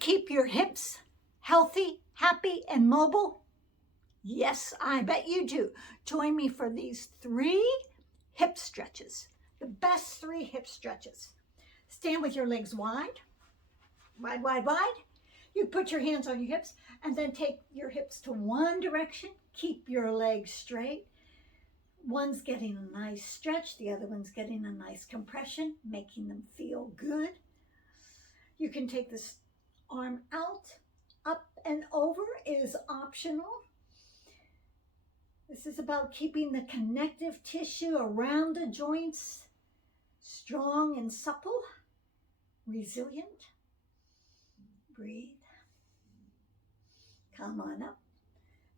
keep your hips healthy, happy, and mobile? Yes, I bet you do. Join me for these 3 hip stretches, the best 3 hip stretches. Stand with your legs wide, wide, wide, wide. You put your hands on your hips and then take your hips to one direction. Keep your legs straight. One's getting a nice stretch, the other one's getting a nice compression, making them feel good. You can take this arm out, up and over is optional. This is about keeping the connective tissue around the joints strong and supple, resilient. Breathe. Come on up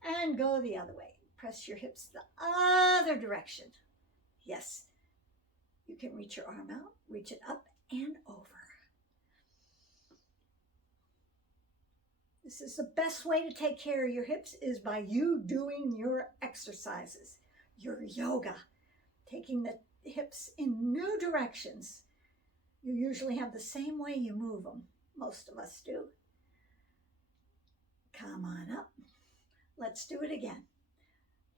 and go the other way. Press your hips the other direction. Yes, you can reach your arm out, reach it up and over. This is the best way to take care of your hips is by you doing your exercises, your yoga, taking the hips in new directions. You usually have the same way you move them. Most of us do. Come on up. Let's do it again.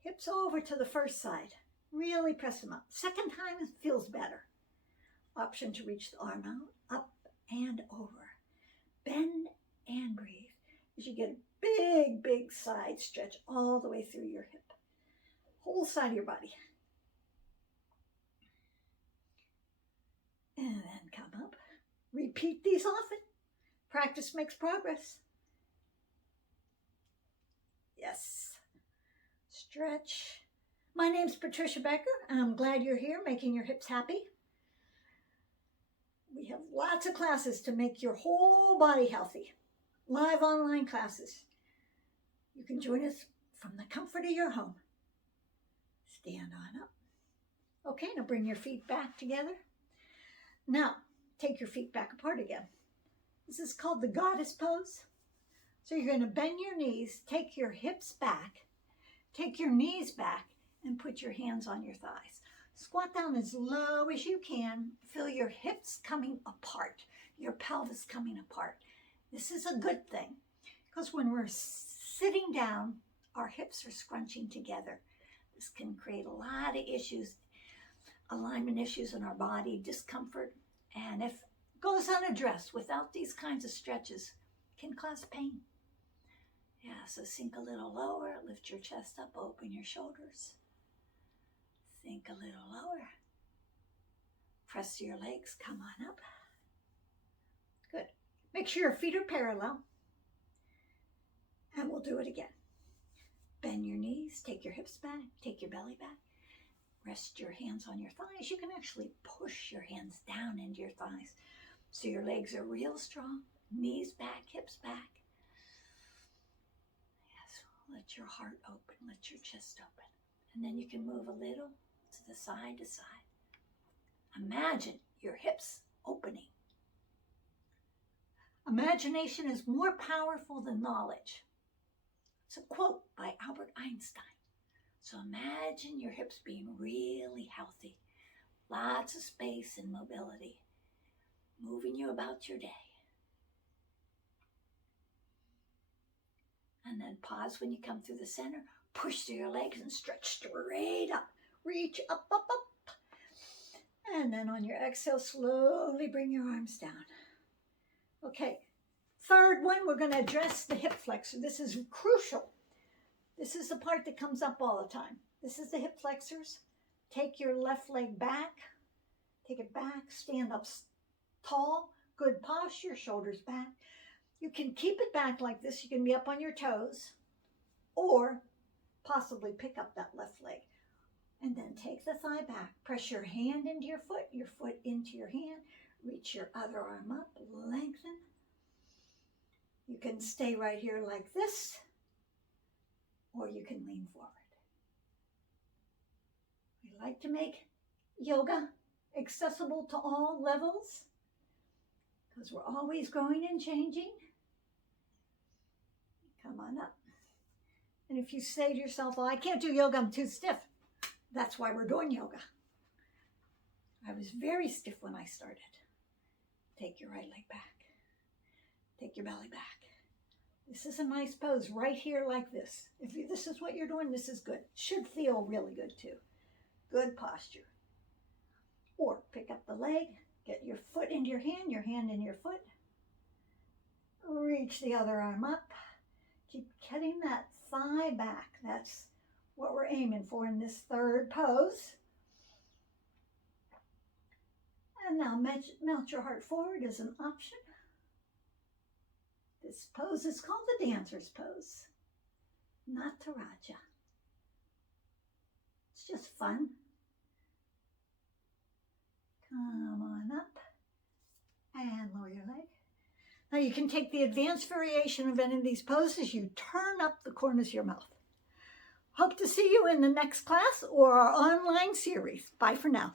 Hips over to the first side. Really press them up. Second time it feels better. Option to reach the arm out, up and over. Bend and breathe. As you get a big, big side stretch all the way through your hip. Whole side of your body. And then come up. Repeat these often. Practice makes progress. Yes. Stretch. My name's Patricia Becker. I'm glad you're here making your hips happy. We have lots of classes to make your whole body healthy. Live online classes. You can join us from the comfort of your home. Stand on up. Okay, now bring your feet back together. Now, take your feet back apart again. This is called the goddess pose. So you're going to bend your knees, take your hips back, take your knees back, and put your hands on your thighs. Squat down as low as you can. Feel your hips coming apart, your pelvis coming apart. This is a good thing because when we're sitting down, our hips are scrunching together. This can create a lot of issues, alignment issues in our body, discomfort, and if it goes unaddressed without these kinds of stretches, it can cause pain. Yeah, so sink a little lower, lift your chest up, open your shoulders. Sink a little lower. Press your legs, come on up. Good. Make sure your feet are parallel. And we'll do it again. Bend your knees, take your hips back, take your belly back. Rest your hands on your thighs. You can actually push your hands down into your thighs. So your legs are real strong. Knees back, hips back. Yes, let your heart open, let your chest open. And then you can move a little to the side to side. Imagine your hips opening. Imagination is more powerful than knowledge. It's a quote by Albert Einstein. So imagine your hips being really healthy. Lots of space and mobility. Moving you about your day. And then pause when you come through the center. Push through your legs and stretch straight up. Reach up, up, up. And then on your exhale, slowly bring your arms down. Okay, third one, we're going to address the hip flexor. This is crucial. This is the part that comes up all the time. This is the hip flexors. Take your left leg back. Take it back. Stand up tall. Good posture. Shoulders back. You can keep it back like this. You can be up on your toes. Or possibly pick up that left leg. And then take the thigh back. Press your hand into your foot into your hand. Reach your other arm up. Lengthen. You can stay right here like this. Or you can lean forward. We like to make yoga accessible to all levels because we're always growing and changing. Come on up. And if you say to yourself, well, I can't do yoga, I'm too stiff. That's why we're doing yoga. I was very stiff when I started. Take your right leg back. Take your belly back. This is a nice pose right here like this. If this is what you're doing, this is good. Should feel really good too. Good posture. Or pick up the leg, get your foot into your hand in your foot. Reach the other arm up. Keep getting that thigh back. That's what we're aiming for in this third pose. And now melt your heart forward as an option. This pose is called the dancer's pose, Nataraja. It's just fun. Come on up and lower your leg. Now you can take the advanced variation of any of these poses. You turn up the corners of your mouth. Hope to see you in the next class or our online series. Bye for now.